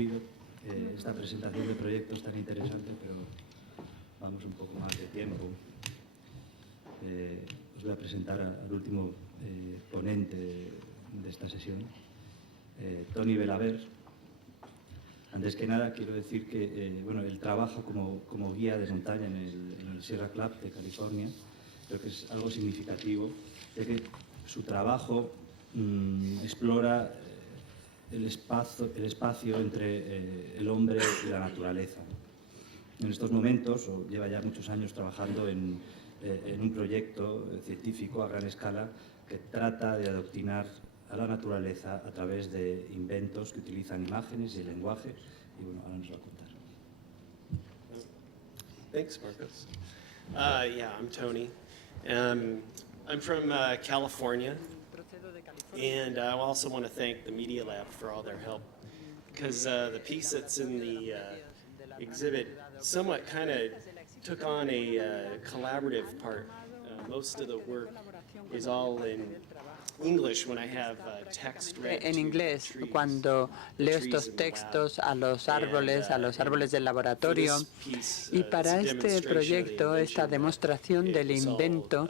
interrumpido esta presentación de proyectos tan interesante, pero vamos un poco más de tiempo. Os voy a presentar al último ponente de esta sesión, Toni Belaver. Antes que nada, quiero decir que bueno, él trabaja como guía de montaña en el Sierra Club de California. Creo que es algo significativo, ya que su trabajo explora el espacio entre el hombre y la naturaleza. En estos momentos, o lleva ya muchos años trabajando en un proyecto científico a gran escala que trata de adoctrinar a la naturaleza a través de inventos que utilizan imágenes y el lenguaje, y bueno, ahora nos va a contar. Thanks, Marcos. Yeah, I'm Tony. I'm from California, and I also want to thank the Media Lab for all their help, because the piece that's in the exhibit somewhat kind of took on a collaborative part. Most of the work is all in English when I have text read en to inglés, trees, cuando leo trees estos in the lab. textos a los árboles del laboratorio. For this piece, Y para it's a este demonstration of the proyecto, esta invention. demostración It del was all, invento,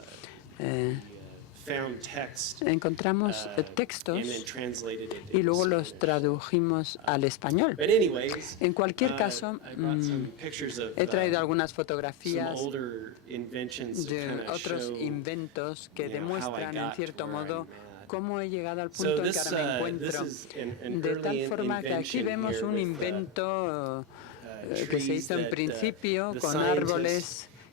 found text, encontramos and then textos translated it y luego into los Spanish. tradujimos al español. But anyways, En cualquier caso, I brought some pictures of he traído algunas some fotografías older inventions that de kinda otros show, inventos que you know, how I demuestran, en got cierto where modo, I'm at. cómo he llegado al So punto en que this, ahora me encuentro. this is an De early tal forma que aquí invention vemos here un with, invento que se trees hizo en that, principio the con scientists árboles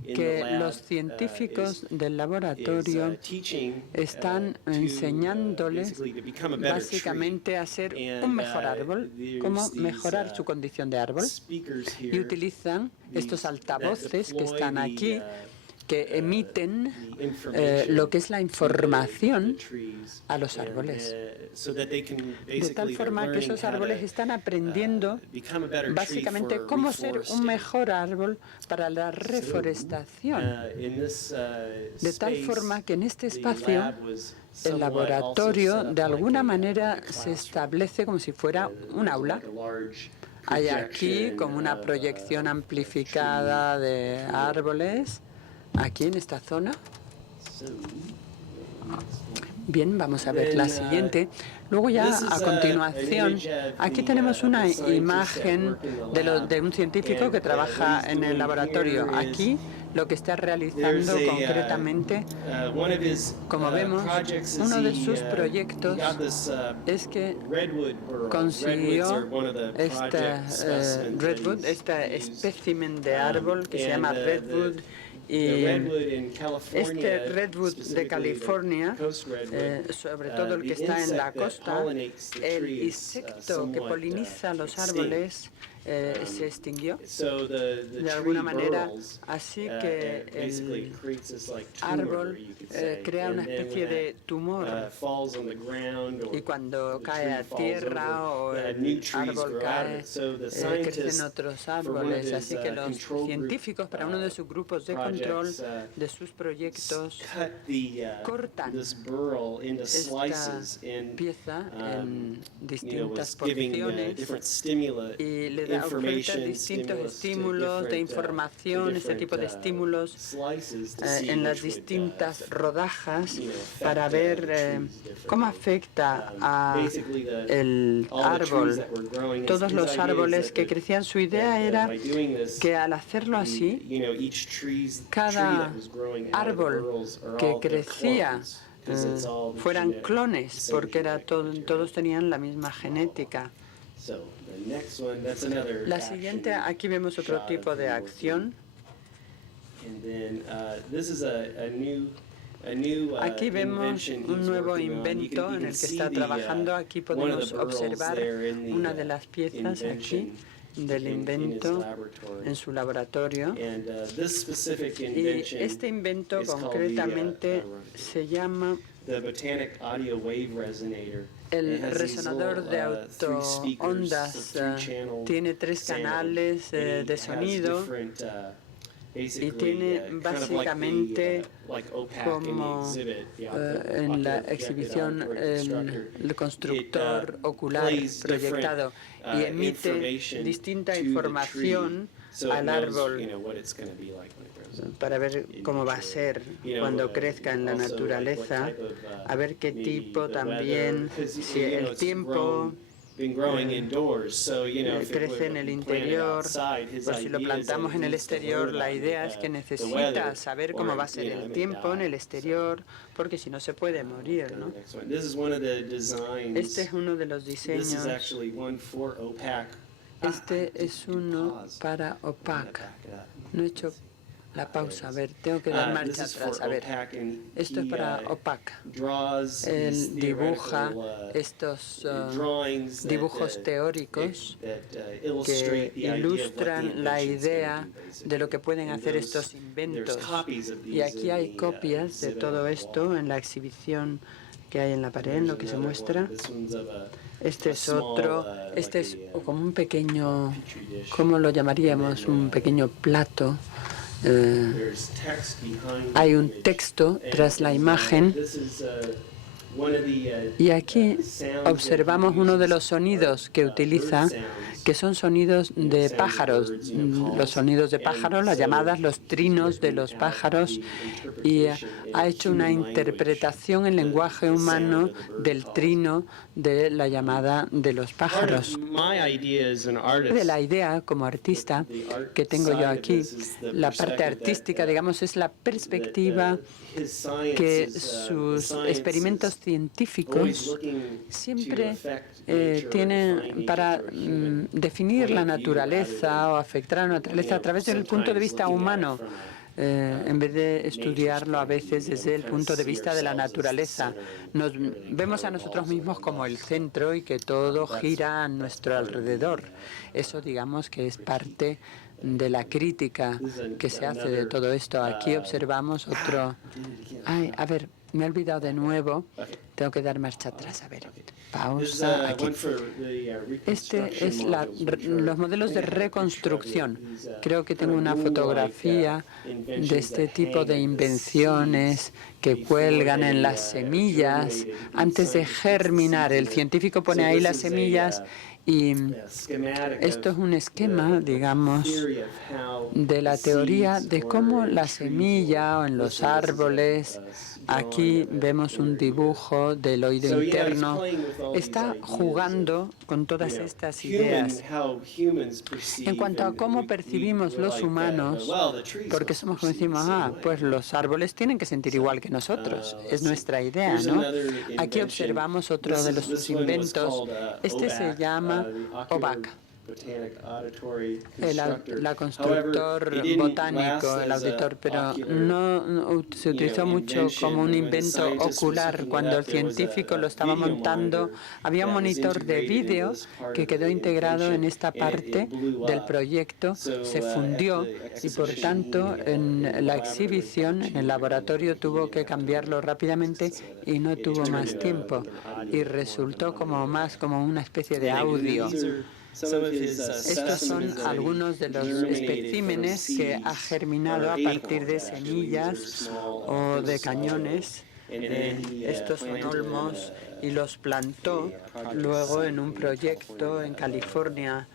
in the que lab, los científicos del is, laboratorio teaching, están to, enseñándoles basically to become a better básicamente a ser tree. un mejor And, árbol, there's cómo these, mejorar su condición de árbol. speakers here, Y utilizan estos these altavoces that que están deploy aquí, the, que emiten the information lo que es la to the información trees, a los and, árboles. So that they can De tal basically forma que learning esos how to, árboles están aprendiendo become a better tree básicamente for cómo ser un reforestation. mejor árbol para la reforestación. In this, De tal space, forma que en este the espacio lab was el somewhat laboratorio also set up de alguna like manera a se classroom. establece como si fuera un There's aula. like a large Hay aquí projection como una of, proyección of amplificada de árboles, aquí en esta zona. So, Bien, vamos a ver la siguiente. Luego ya a continuación, aquí tenemos una imagen de un científico que trabaja en el laboratorio. Aquí lo que está realizando concretamente, como vemos, uno de sus proyectos es que consiguió redwood, este espécimen de árbol que se llama redwood. Y este redwood de California, sobre todo el que está en la costa, el insecto que poliniza los árboles se extinguió de alguna manera, así que el árbol crea una especie de tumor, y cuando cae a tierra o el árbol cae, crecen otros árboles. Así que los científicos, para uno de sus grupos de control de sus proyectos, cortan esta pieza en distintas porciones y le ofrecen distintos estímulos de información, este tipo de estímulos en las distintas rodajas para ver cómo afecta al árbol, todos los árboles que crecían. Su idea era que al hacerlo así, cada árbol que crecía fueran clones, porque todos tenían la misma genética. La siguiente, aquí vemos otro tipo de acción. Aquí vemos un nuevo invento en el que está trabajando. Aquí podemos observar una de las piezas aquí del invento en su laboratorio. Y este invento concretamente se llama el resonador de autoondas. Tiene 3 canales de sonido y tiene básicamente como en la exhibición el constructor ocular proyectado y emite distinta información al árbol para ver cómo va a ser cuando crezca en la naturaleza, a ver qué tipo también, si el tiempo crece en el interior, pues si lo plantamos en el exterior, la idea es que necesita saber cómo va a ser el tiempo en el exterior, porque si no se puede morir, ¿no? Este es uno de los diseños. Este es uno para OPAC. No he hecho la pausa. A ver, tengo que dar marcha atrás. A ver, esto es para OPAC. Él dibuja estos dibujos teóricos que ilustran la idea de lo que pueden hacer estos inventos. Y aquí hay copias de todo esto en la exhibición que hay en la pared, en lo que se muestra. Este es otro, este es como un pequeño, ¿cómo lo llamaríamos? Un pequeño plato. Hay un texto tras la imagen y aquí observamos uno de los sonidos que utiliza, que son sonidos de pájaros, los sonidos de pájaros, las llamadas, los trinos de los pájaros, y ha hecho una interpretación en lenguaje humano del trino de la llamada de los pájaros. De la idea como artista que tengo yo aquí, la parte artística, digamos, es la perspectiva que sus experimentos científicos siempre tienen para definir la naturaleza o afectar a la naturaleza a través del punto de vista humano, en vez de estudiarlo a veces desde el punto de vista de la naturaleza. Nos vemos a nosotros mismos como el centro y que todo gira a nuestro alrededor. Eso, digamos, que es parte de la crítica que se hace de todo esto. Aquí observamos otro... Ay, a ver, me he olvidado de nuevo. Tengo que dar marcha atrás. A ver, pausa. Aquí. Este es los modelos de reconstrucción. Creo que tengo una fotografía de este tipo de invenciones que cuelgan en las semillas antes de germinar. El científico pone ahí las semillas y esto es un esquema, digamos, de la teoría de cómo la semilla o en los árboles, aquí vemos un dibujo del oído interno, está jugando con todas estas ideas. En cuanto a cómo percibimos los humanos, porque somos como decimos, pues los árboles tienen que sentir igual que nosotros, es nuestra idea, ¿no? Aquí observamos otro de los inventos, este se llama OBAC, el constructor botánico, el auditor, pero no se utilizó mucho como un invento ocular. Cuando el científico lo estaba montando, había un monitor de vídeo que quedó integrado en esta parte del proyecto, se fundió y por tanto en la exhibición, en el laboratorio, tuvo que cambiarlo rápidamente y no tuvo más tiempo y resultó como una especie de audio. Estos son algunos de los especímenes que ha germinado a partir de semillas o de cañones. Estos son olmos y los plantó luego en un proyecto en California,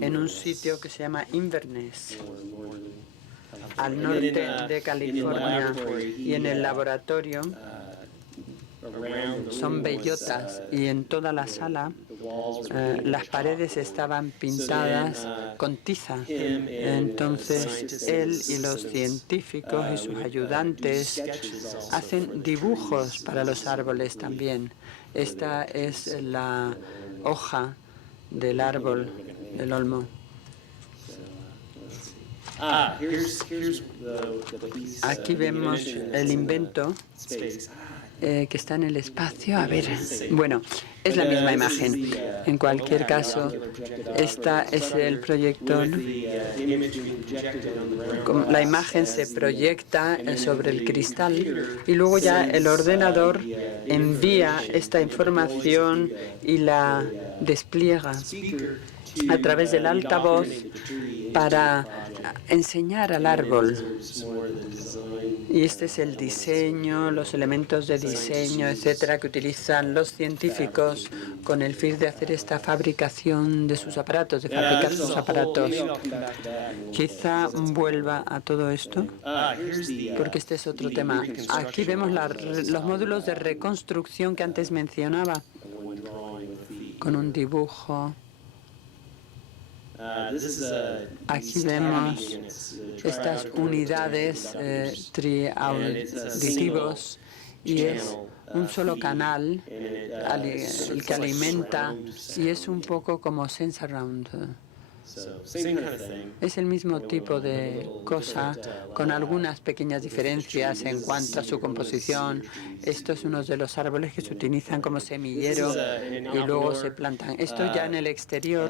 en un sitio que se llama Inverness, al norte de California, y en el laboratorio son bellotas y en toda la sala las paredes estaban pintadas con tiza. Entonces él y los científicos y sus ayudantes hacen dibujos para los árboles también. Esta es la hoja del árbol, del olmo. Aquí vemos el invento que está en el espacio. A ver, bueno, es la misma imagen. En cualquier caso, esta es el proyector. La imagen se proyecta sobre el cristal y luego ya el ordenador envía esta información y la despliega. a través del altavoz para enseñar al árbol. Y este es el diseño, los elementos de diseño, etcétera, que utilizan los científicos con el fin de hacer esta fabricación de sus aparatos, de fabricar sus aparatos. Quizá vuelva a todo esto, porque este es otro tema. Aquí vemos los módulos de reconstrucción que antes mencionaba, con un dibujo. Aquí vemos estas unidades triauditivos y es un solo canal el que alimenta y es un poco como Sensaround. Es el mismo tipo de cosa, con algunas pequeñas diferencias en cuanto a su composición. Esto es uno de los árboles que se utilizan como semillero y luego se plantan. Esto ya en el exterior,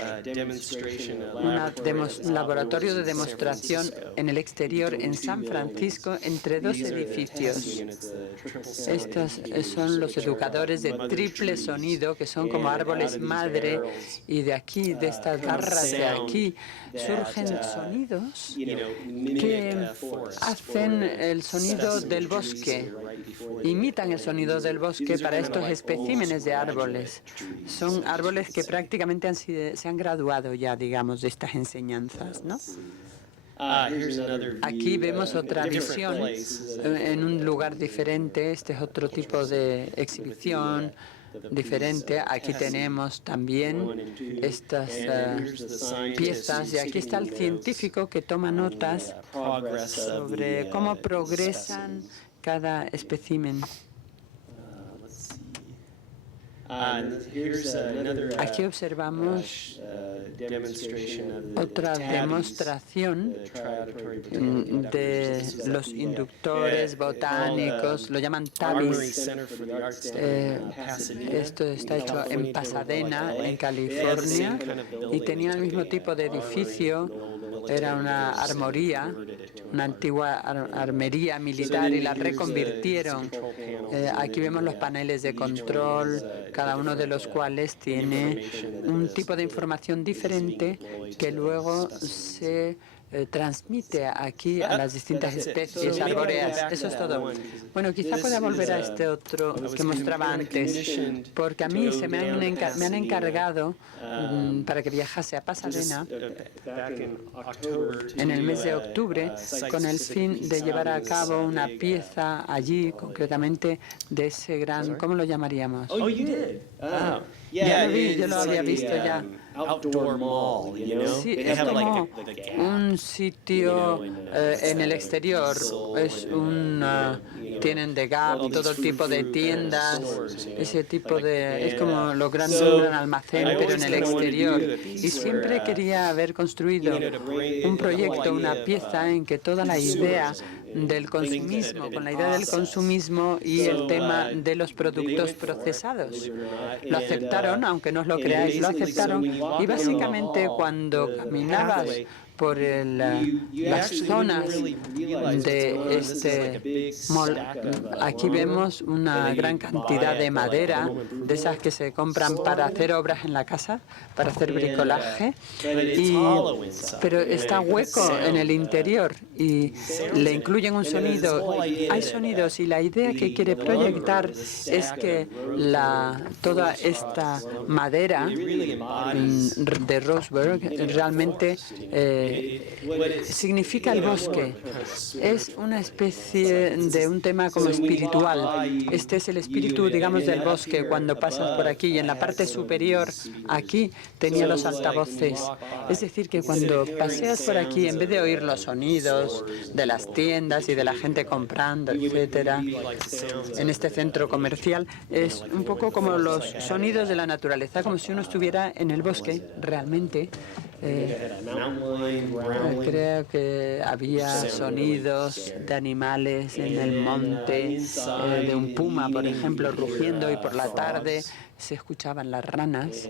un laboratorio de demostración en el exterior en San Francisco entre dos edificios. Estos son los educadores de triple sonido, que son como árboles madre, y de aquí, de estas garras de aquí, surgen sonidos que hacen el sonido del bosque, imitan el sonido del bosque para estos especímenes de árboles. Son árboles que prácticamente se han graduado ya, digamos, de estas enseñanzas, ¿no? Aquí vemos otra visión en un lugar diferente. Este es otro tipo de exhibición diferente. Aquí tenemos también estas piezas y aquí está el científico que toma notas sobre cómo progresan cada espécimen. Aquí observamos otra demostración de los inductores botánicos, lo llaman TABIS. Esto está hecho en Pasadena, en California, y tenía el mismo tipo de edificio. Era una armoría, una antigua armería militar y la reconvirtieron. Aquí vemos los paneles de control, cada uno de los cuales tiene un tipo de información diferente que luego se transmite aquí a las distintas especies arbóreas. Eso es todo. Bueno, quizá pueda volver a este otro que mostraba antes, porque a mí me han encargado para que viajase a Pasadena en el mes de octubre con el fin de llevar a cabo una pieza allí, concretamente de ese gran, ¿cómo lo llamaríamos? Ya lo vi, yo lo había visto ya. Sí, es como un sitio en el exterior. Tienen de Gap, todo tipo de tiendas, ese tipo de... Es como lo grande de un gran almacén, pero en el exterior. Y siempre quería haber construido un proyecto, una pieza en que toda la idea del consumismo, con la idea del consumismo y el tema de los productos procesados. Lo aceptaron, aunque no os lo creáis, lo aceptaron. Y básicamente cuando caminabas por las zonas de este mall, aquí vemos una gran cantidad de madera, de esas que se compran para hacer obras en la casa, para hacer bricolaje, pero está hueco en el interior y le incluyen un sonido. Hay sonidos y la idea que quiere proyectar es que toda esta madera de Roseburg realmente significa el bosque. Es una especie de un tema como espiritual. Este es el espíritu, digamos, del bosque. Cuando pasas por aquí y en la parte superior, aquí tenía los altavoces. Es decir, que cuando paseas por aquí, en vez de oír los sonidos de las tiendas y de la gente comprando, etcétera, en este centro comercial, es un poco como los sonidos de la naturaleza, como si uno estuviera en el bosque realmente. Creo que había sonidos de animales en el monte, de un puma, por ejemplo, rugiendo, y por la tarde se escuchaban las ranas.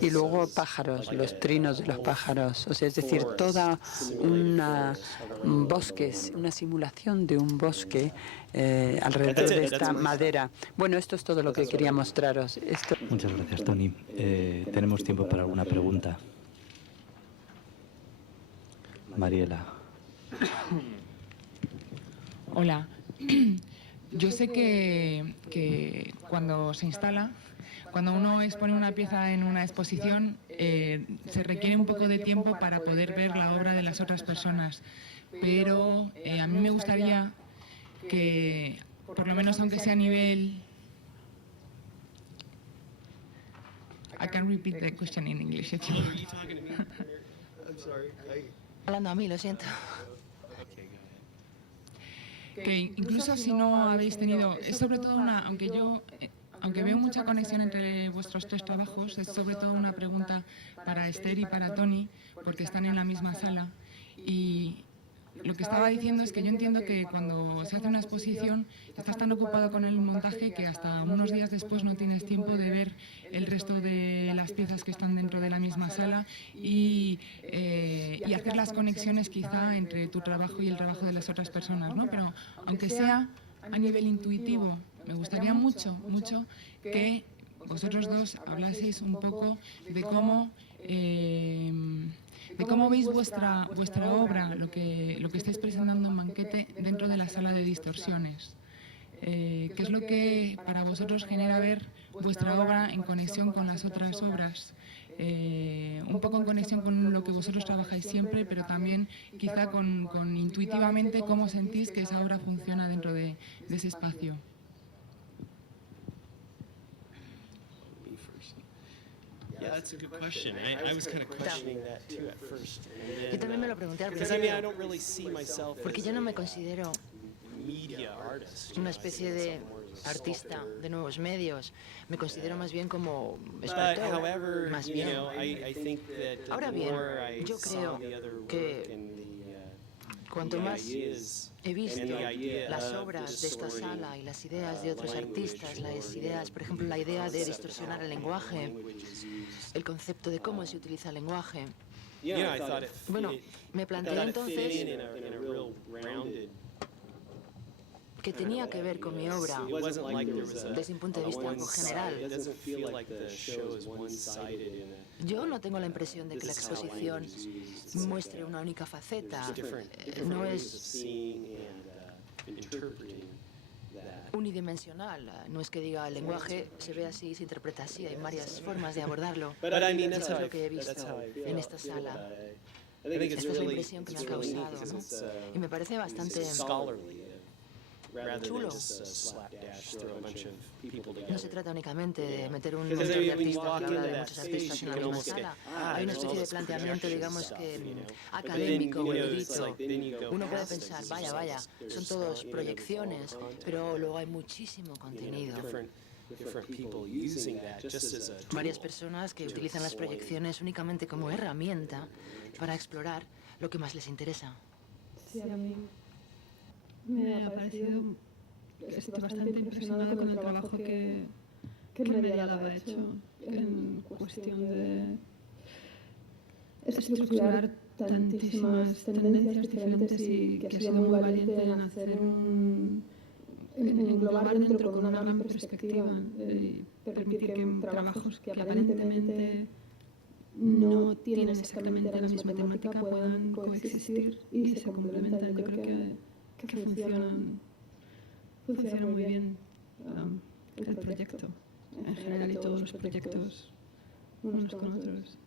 Y luego pájaros, los trinos de los pájaros, o sea, es decir, toda una bosques, una simulación de un bosque alrededor de esta madera. Bueno, esto es todo lo que quería mostraros. Muchas gracias, Tony. Tenemos tiempo para alguna pregunta. Mariela. Hola. Yo sé que cuando se instala, cuando uno expone una pieza en una exposición, se requiere un poco de tiempo para poder ver la obra de las otras personas. Pero a mí me gustaría que, por lo menos aunque sea a nivel... I can repeat the question in English if you want. Hablando a mí, lo siento. Que incluso si no habéis tenido, es sobre todo una, aunque veo mucha conexión entre vuestros tres trabajos, es sobre todo una pregunta para Esther y para Tony, porque están en la misma sala. Y lo que estaba diciendo es que yo entiendo que cuando se hace una exposición estás tan ocupado con el montaje que hasta unos días después no tienes tiempo de ver el resto de las piezas que están dentro de la misma sala y hacer las conexiones quizá entre tu trabajo y el trabajo de las otras personas, ¿no? Pero aunque sea a nivel intuitivo, me gustaría mucho que vosotros dos hablaseis un poco de cómo veis vuestra obra, lo que estáis presentando en Banquete dentro de la sala de distorsiones. ¿Qué es lo que para vosotros genera ver vuestra obra en conexión con las otras obras? Un poco en conexión con lo que vosotros trabajáis siempre, pero también quizá con intuitivamente cómo sentís que esa obra funciona dentro de ese espacio. Yeah, that's a good question. I was kind of questioning that too at first. Yo también me lo pregunté al Because I mean, I principio, don't really see myself porque yo no me considero media artist. una especie de artista de nuevos medios. Me considero más bien como But escultor, however, más you bien. know, I think that Ahora the bien, more I yo saw creo the other work que and cuanto the más ideas he visto and the idea las of obras de esta distorting, sala y las ideas de otros artistas, las ideas, por ejemplo, la idea de distorsionar el lenguaje, el concepto de cómo se utiliza el lenguaje. you know, I thought it Bueno, fit- me I thought planteé it fit entonces in a real rounded. que tenía que ver con mi obra It wasn't like there was a desde un punto de vista algo one-sided- general. It doesn't feel like the show is one-sided in a Yo no tengo la impresión de que la exposición muestre una única faceta. No ways of es seeing and interpreting that. unidimensional. No es que diga el lenguaje se ve así, se interpreta así. Hay varias formas de abordarlo. But I mean, Eso that's es how lo que he that's visto how I feel en esta feel sala. about it. I think it's Esta es la really, impresión que me ha it's really neat causado, because ¿no? it's, Y me parece bastante... scholarly, rather than Chulo. just a slapdash throw a bunch of people No together. se trata únicamente de meter un Because montón de when you artistas walk que into habla de that muchos space, artistas you en la can misma almost get, sala. ah, Hay una there's all especie de this planteamiento, projection digamos, stuff, que you know. But then, académico you o know, it's erudito. like, then you go Uno puede past things, pensar, it's vaya, just vaya, there's son stuff, todos you know, proyecciones, there's all content, pero luego hay muchísimo you know, contenido. different people using that just as a Varias tool. personas que utilizan las proyecciones únicamente como herramienta para explorar lo que más les interesa. Sí, a mí me ha parecido que estoy bastante impresionada con el trabajo que Medialab ha hecho en cuestión de estructurar tantísimas tendencias diferentes y que ha sido muy valiente en hacer en englobar dentro con una gran perspectiva y permitir que trabajos que aparentemente no tienen exactamente la misma temática puedan coexistir y se complementan. Yo creo que funcionan muy bien el proyecto en general y todos los proyectos unos con otros.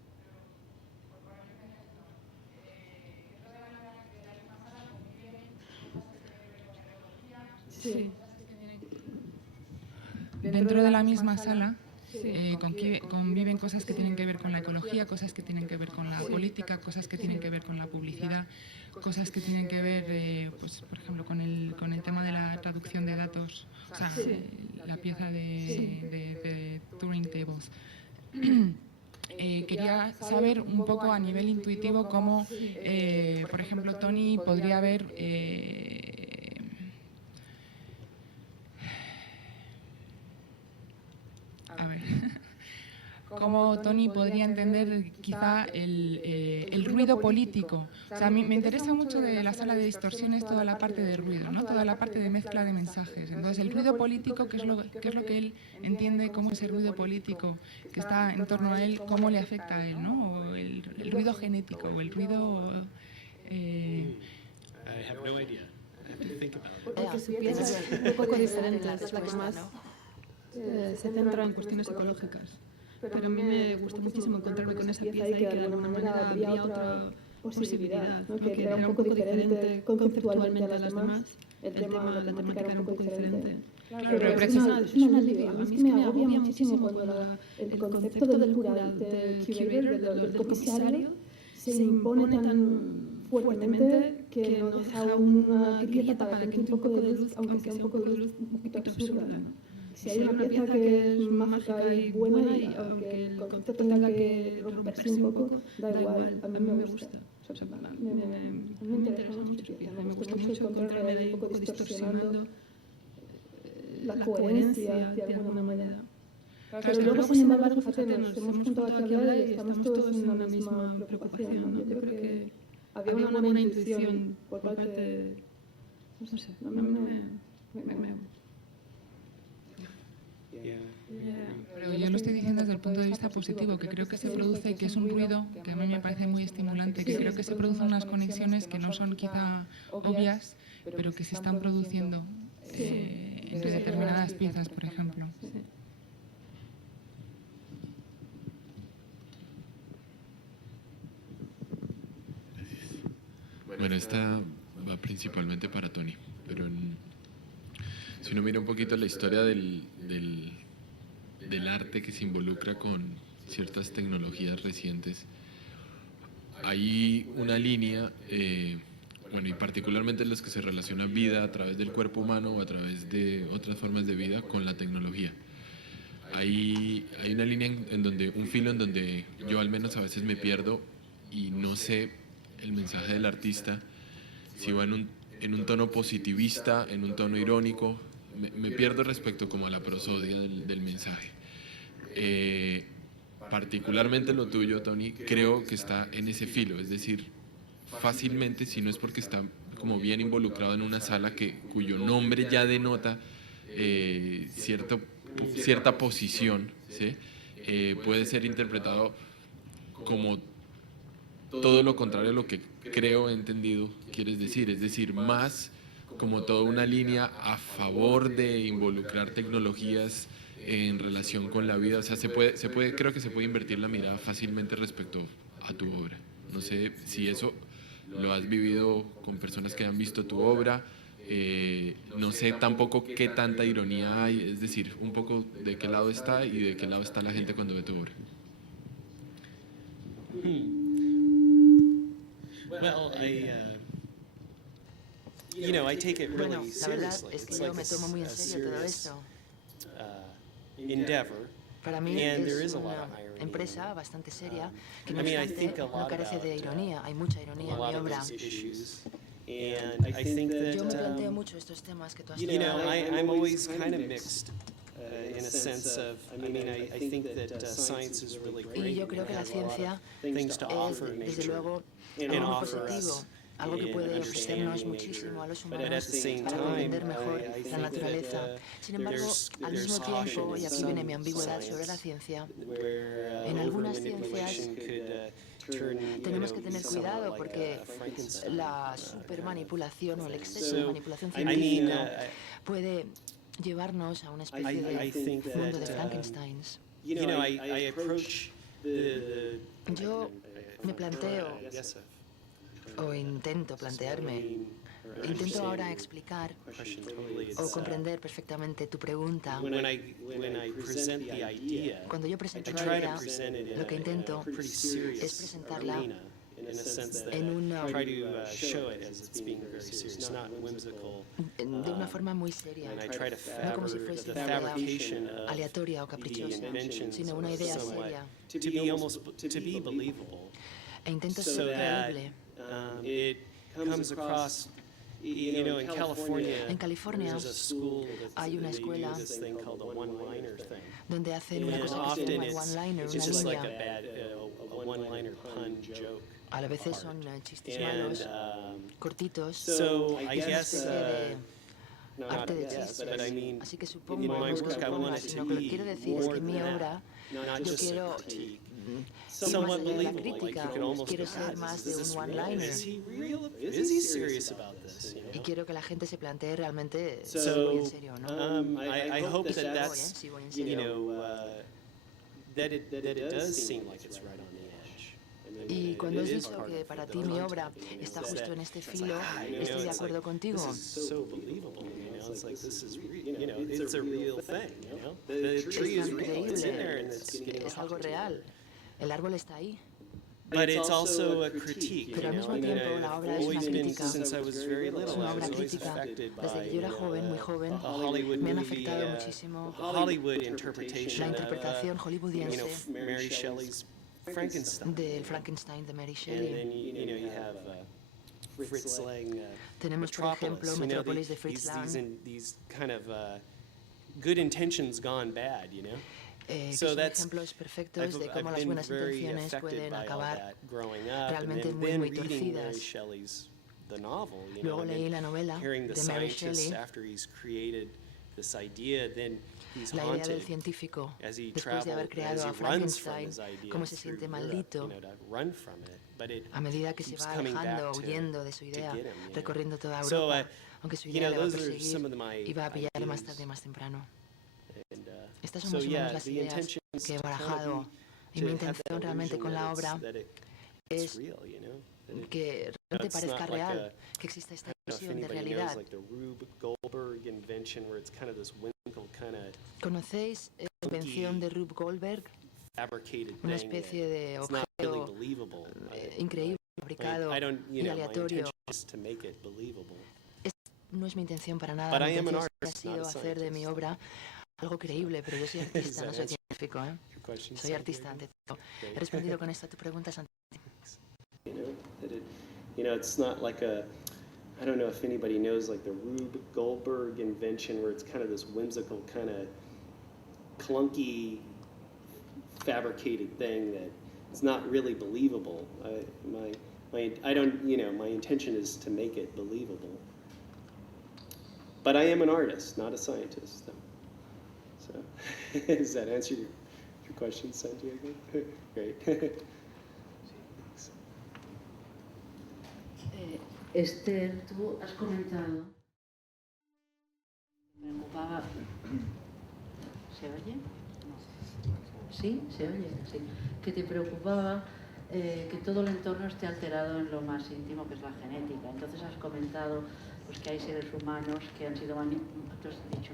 Sí. Dentro de la misma sala conviven cosas que tienen que ver con la ecología, cosas que tienen que ver con la política, cosas que tienen que ver con la publicidad, cosas que tienen que ver, pues, por ejemplo, con el tema de la traducción de datos, o sea, la pieza de Turing Tables. Quería saber un poco a nivel intuitivo cómo, por ejemplo, Tony podría ver... cómo Tony podría entender quizá el ruido político. O sea, a mí me interesa mucho de la sala de distorsiones toda la parte de ruido, ¿no? Toda la parte de mezcla de mensajes. Entonces, el ruido político, ¿qué es lo que él entiende como ese ruido político que está en torno a él, cómo le afecta a él, ¿no? O el ruido genético, o el ruido... I have no idea. I have to think about it. Porque su pieza es un poco diferente, es la que más se centra en cuestiones ecológicas. Pero a mí me gustó muchísimo encontrarme con esa pieza y que de alguna manera habría otra posibilidad, ¿no? Que era un poco diferente conceptualmente a las demás. La temática era un poco diferente. Pero es un alivio. A mí es que me agobia muchísimo cuando el concepto del curator, del comisario, se impone tan fuertemente que no deja una grieta para que entre un poco de luz, aunque sea un poco de luz un poquito absurda, ¿no? Si hay una pieza que es mágica y buena, y aunque el concepto tenga que romperse un poco, da igual, a mí me gusta. O sea, a mí me interesa mucho esa pieza, me gusta mucho encontrarme ahí un poco distorsionando la coherencia de alguna manera. Pero luego, sin embargo, fíjate, nos hemos juntado aquí a hablar y estamos todos en una misma preocupación, ¿no? Yo creo que había una buena intuición por parte de... No sé, a mí me Pero yo lo estoy diciendo desde el punto de vista positivo, que creo que se produce, que es un ruido que a mí me parece muy estimulante, que creo que se producen unas conexiones que no son quizá obvias, pero que se están produciendo entre determinadas piezas, por ejemplo. Bueno, esta va principalmente para Tony, pero si uno mira un poquito la historia del arte que se involucra con ciertas tecnologías recientes, hay una línea, bueno, y particularmente los que se relaciona vida a través del cuerpo humano o a través de otras formas de vida con la tecnología. Hay una línea en donde, un filo en donde yo al menos a veces me pierdo y no sé el mensaje del artista, si va en un tono positivista, en un tono irónico, me pierdo respecto como a la prosodia del mensaje. Particularmente lo tuyo, Tony, creo que está en ese filo, es decir, fácilmente, si no es porque está como bien involucrado en una sala cuyo nombre ya denota cierta posición, ¿sí? Puede ser interpretado como todo lo contrario a lo que creo he entendido quieres decir, es decir, más como toda una línea a favor de involucrar tecnologías en relación con la vida. O sea, creo que se puede invertir la mirada fácilmente respecto a tu obra. No sé si eso lo has vivido con personas que han visto tu obra, no sé tampoco qué tanta ironía hay, es decir, un poco de qué lado está y de qué lado está la gente cuando ve tu obra. Well, I take it Bueno, really la verdad seriously. es que It's yo like me tomo muy en serio todo esto. endeavor. Para mí And there es is a lot una of irony empresa bastante seria que I no mean, I think obstante a no lot carece de about, ironía, hay mucha a ironía en lot mi of obra. those issues. And I think Yo me that, planteo mucho estos temas que tú has you know, tocado. I'm always kind of mixed in a sense of, I think that science is really Y great. yo creo que la and has a lot of ciencia things to es, offer desde nature luego, and algo muy offer positivo, us algo que in puede ofrecernos understanding muchísimo a los But at humanos the same para time, comprender mejor I la think naturaleza. that, Sin embargo, al mismo there's caution tiempo, y in aquí viene mi some ambigüedad sobre la science ciencia, where en algunas over-manipulation ciencias could turn, tenemos que tener somewhat cuidado like porque a Frankenstein. la supermanipulación o el exceso de So, manipulación I mean, científica puede llevarnos a una especie I think de mundo de that, Frankensteins. I approach the Yo me planteo, I guess o intento plantearme, intento ahora explicar question totally. o comprender perfectamente tu pregunta. When I present the idea, Cuando yo I presento una try to idea, present it lo que in intento a pretty es serious presentarla arena, in a sense that en una, try to show it as it's being very serious, not whimsical. de una forma muy seria, And I try to no como si fuese the una idea fabrication of aleatoria o the caprichosa, inventions sino una idea somewhat seria, to be believable, e intento so ser that creíble. it comes across. In California, En California there's a school hay una they do escuela this thing called a one-liner thing. donde hacen una And cosa que se often llama it's one-liner, it's una just like a línea. bad, a one-liner pun joke. A veces son chistes And malos, cortitos, so I es una guess, especie de no, arte de not I guess, chistes. but I mean, Así que supongo, in my no es que work I suponga, want it sino to que lo que be quiero decir es que more en mi than obra that, not yo just a quiero critique. ir más Somewhat allá de la believable, like crítica, you could almost quiero go, ser "God, más is de this un real? one-liner. Is he real? Is he serious about this? You Y know? quiero que la gente se plantee realmente si So, voy en serio, ¿no? I hope that that's, Sí, voy en you serio. know, that it does seem like it's right on the edge. Y cuando It has is dicho part que of para the ti mi content, obra you know, está is justo that en este it's filo, like, you know, estoy de it's acuerdo like, contigo. This is so believable, you know, it's like this is, you know, it's a real thing, you know. The tree is real, it's in there and it's getting Es algo talked to. real. El árbol está ahí. But it's also a critique, Pero al you mismo know. I mean, tiempo, la I've obra es una always been, crítica. since I was very Es little, una I was obra always crítica. affected by, Desde que yo era joven, muy joven, a Hollywood me han movie, afectado muchísimo Hollywood interpretation la of, interpretación you hollywoodiense know, Mary Shelley's Frankenstein. del Frankenstein de Mary And Shelley. then, you know, you have Fritz Lang, Tenemos, por ejemplo, Metropolis, you know, Metrópolis de Fritz Lang, these kind of good intentions gone bad, you know. que So son that's, ejemplos perfectos de cómo I've las been buenas very intenciones affected pueden by all acabar that growing up, and realmente muy, then muy reading Mary torcidas. Shelley's the novel, you know, Luego and leí then la novela hearing the de Mary scientist Shelley, after he's created this idea, then he's la idea del haunted científico, as he después de haber travels, creado as a he runs from Frankenstein, his idea cómo se through siente Europe, maldito you know, to run from it, but it a medida que se keeps va coming alejando, back to huyendo de su get idea, him, you know. recorriendo toda So, Europa, aunque su you idea know, le va a those are some of perseguir my y va a pillar más ideas. tarde, más temprano. And, Estas son so más o yeah, menos las the ideas intention is que he to kind of barajado. Y to mi have that intención realmente illusion con la that obra it's es real, you know? That it- que realmente it's parezca not like real, que exista esta I don't know if ilusión de anybody realidad. knows, like the Rube Goldberg invention, where it's kind of this whimsical, kind of ¿Conocéis la invención de Rube Goldberg? fabricated Una thing. especie de It's not really objeto believable. increíble, fabricado I don't, you y know, my aleatorio. intention is to make it believable. No es mi intención para nada. But Mi I am an intención ha artist, sido not a hacer de mi scientist. obra algo creíble, pero yo soy artista, no soy científico. Your question, Soy artista ante todo. Great. He respondido con esta tu pregunta, Santiago. You know, that it, you know, it's not like a, I don't know if anybody knows like the Rube Goldberg invention, where it's kind of this whimsical, kind of clunky, fabricated thing that it's not really believable. I don't, you know, my intention is to make it believable. But I am an artist, not a scientist, though. So, does that answer your question, Santiago? Great. Esther, tú has comentado. Me preocupaba. ¿Se oye? No. ¿Sí? ¿Se oye? Sí. Que te preocupaba que todo el entorno esté alterado en lo más íntimo, que es la genética. Entonces has comentado pues, que hay seres humanos que han sido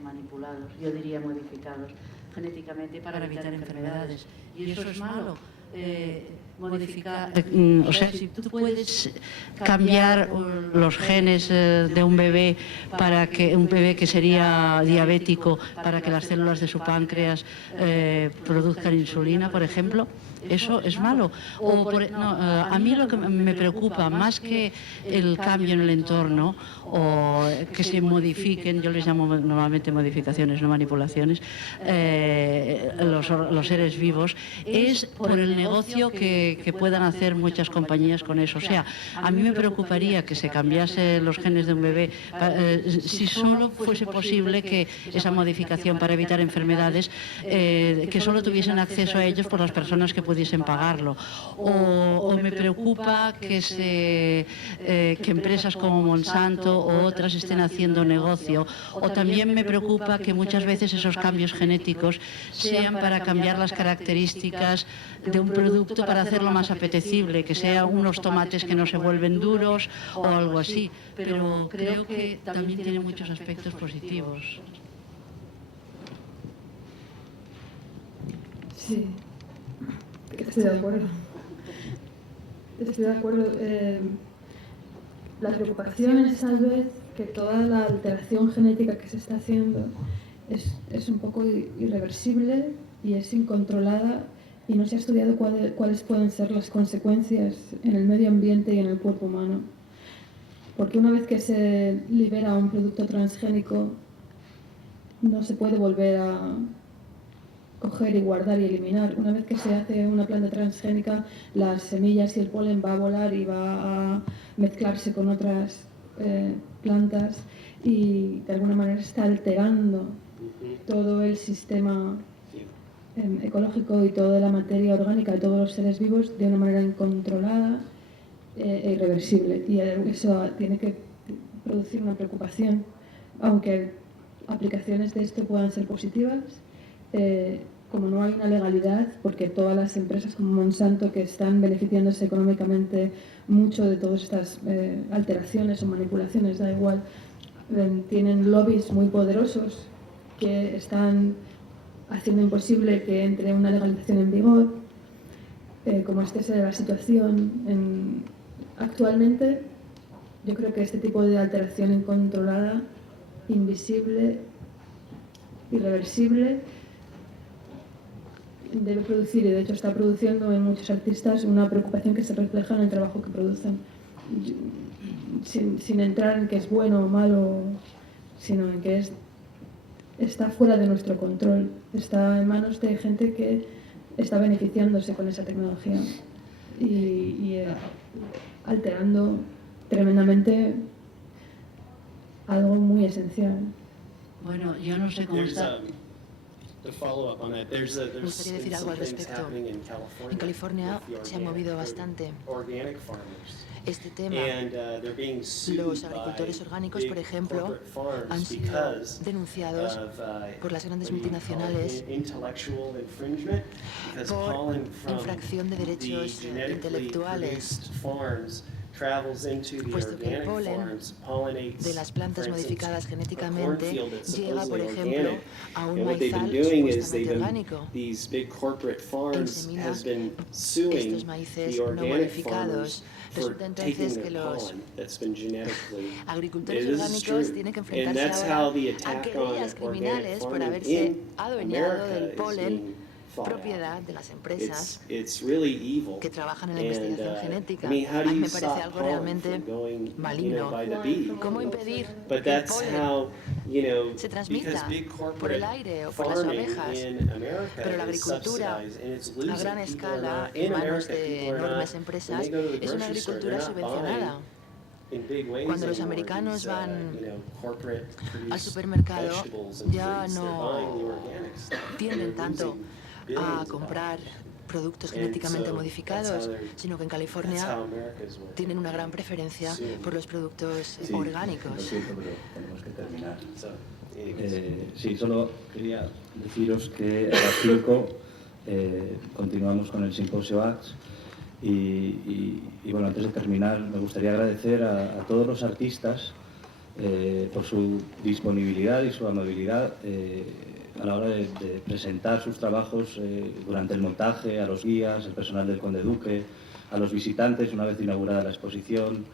manipulados, yo diría modificados genéticamente para evitar enfermedades. Y eso es malo. Modificar, o sea, si tú puedes cambiar los genes de un bebé para que un bebé que sería diabético, para que las células de su páncreas produzcan insulina, por ejemplo, eso es malo. A mí lo que me preocupa más que el cambio en el entorno o que se modifiquen, yo les llamo normalmente modificaciones, no manipulaciones, los seres vivos, es por el negocio que puedan hacer muchas compañías con eso. O sea, a mí me preocuparía que se cambiase los genes de un bebé si solo fuese posible que esa modificación para evitar enfermedades, que solo tuviesen acceso a ellos por las personas que pudiesen pagarlo. O me preocupa que empresas como Monsanto o otras estén haciendo negocio. O también me preocupa que muchas veces esos cambios genéticos sean para cambiar las características de un producto para hacerlo más apetecible, que sea unos tomates que no se vuelven duros o algo así. Pero creo que también tiene muchos aspectos positivos. Sí, estoy de acuerdo. Estoy de acuerdo. La preocupación es tal vez que toda la alteración genética que se está haciendo es un poco irreversible y es incontrolada y no se ha estudiado cuáles pueden ser las consecuencias en el medio ambiente y en el cuerpo humano. Porque una vez que se libera un producto transgénico, no se puede volver a coger y guardar y eliminar. Una vez que se hace una planta transgénica, las semillas y el polen va a volar y va a mezclarse con otras plantas y de alguna manera está alterando todo el sistema ecológico y toda la materia orgánica de todos los seres vivos de una manera incontrolada e irreversible. Y eso tiene que producir una preocupación, aunque aplicaciones de esto puedan ser positivas, como no hay una legalidad, porque todas las empresas como Monsanto que están beneficiándose económicamente mucho de todas estas alteraciones o manipulaciones, da igual, tienen lobbies muy poderosos que están haciendo imposible que entre una legalización en vigor, como esta es la situación actualmente. Yo creo que este tipo de alteración incontrolada, invisible, irreversible, debe producir, y de hecho está produciendo en muchos artistas, una preocupación que se refleja en el trabajo que producen, sin entrar en que es bueno o malo, sino en que está fuera de nuestro control, está en manos de gente que está beneficiándose con esa tecnología y alterando tremendamente algo muy esencial. Bueno, yo no sé cómo está. To follow up on that, Me gustaría decir algo al respecto. En California se ha movido bastante este tema. Los agricultores orgánicos, por ejemplo, han sido denunciados por las grandes multinacionales por infracción de derechos intelectuales, puesto que el polen de las plantas modificadas genéticamente llega, por ejemplo, a un maizal supuestamente orgánico e insemina estos maíces no modificados. Resulta entonces que los agricultores orgánicos tienen que enfrentarse ahora a querellas criminales por haberse adueñado del polen, propiedad de las empresas que trabajan en la investigación genética. A mí me parece algo realmente maligno. ¿Cómo impedir que el polen se transmita por el aire o por las abejas? Pero la agricultura a gran escala, en manos de enormes empresas, es una agricultura subvencionada. Cuando los americanos van al supermercado, ya no tienden tanto a comprar productos genéticamente modificados, sino que en California tienen una gran preferencia por los productos orgánicos. Lo siento, pero tenemos que terminar. Sí, solo quería deciros que a las 5 continuamos con el Simposio Arts y bueno, antes de terminar me gustaría agradecer a todos los artistas por su disponibilidad y su amabilidad a la hora de presentar sus trabajos durante el montaje, a los guías, al personal del Conde Duque, a los visitantes una vez inaugurada la exposición,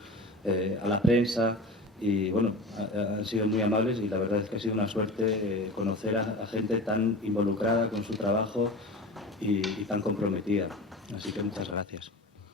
a la prensa. Y bueno, han sido muy amables y la verdad es que ha sido una suerte conocer a gente tan involucrada con su trabajo y tan comprometida. Así que muchas gracias.